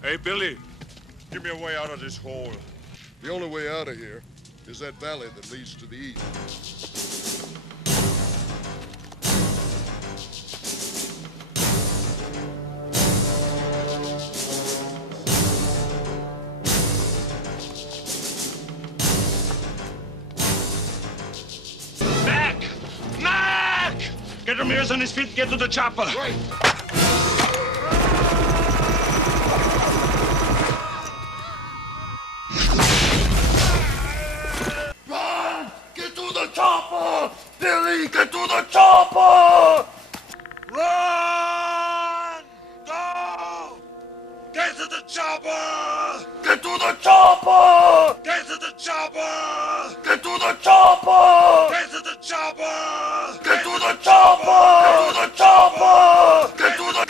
Hey, Billy, give me a way out of this hole. The only way out of here is that valley that leads to the east. Mac! Mac! Get Ramirez on his feet, get to the chopper. Right! Run! Get to the chopper! Billy, get to the chopper! Run! Go! Get to the chopper! Get to the chopper! Get to the chopper! Get to the chopper! Get to the chopper! Get to the chopper! Get to the chopper! Get to the